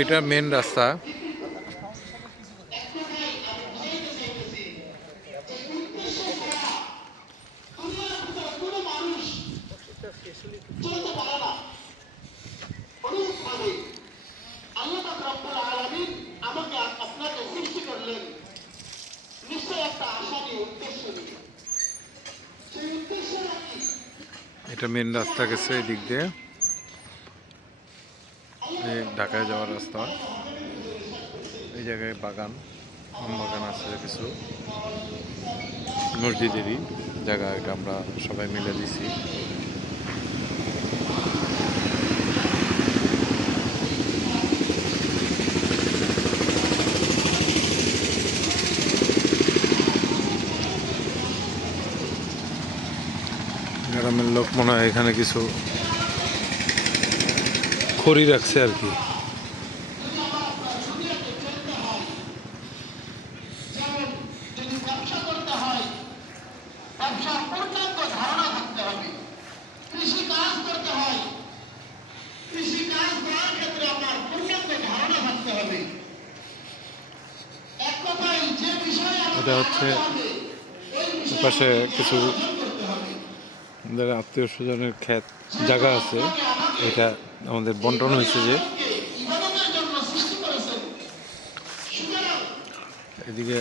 এটা মেন রাস্তা। এটা মেন রাস্তা গেছে এদিক দিয়ে, ঢাকায় যাওয়ার রাস্তা। এই জায়গায় বাগান, আম বাগান আছে কিছু, মসজিদেরই জায়গা। এটা আমরা সবাই মিলে দিছি। গ্রামের লোক মনে হয় এখানে কিছু খড়ি রাখছে আর কি। এটা হচ্ছে পাশে কিছু আত্মীয় স্বজনের ক্ষেত জায়গা আছে, এটা আমাদের বন্টন হয়েছে। যে এদিকে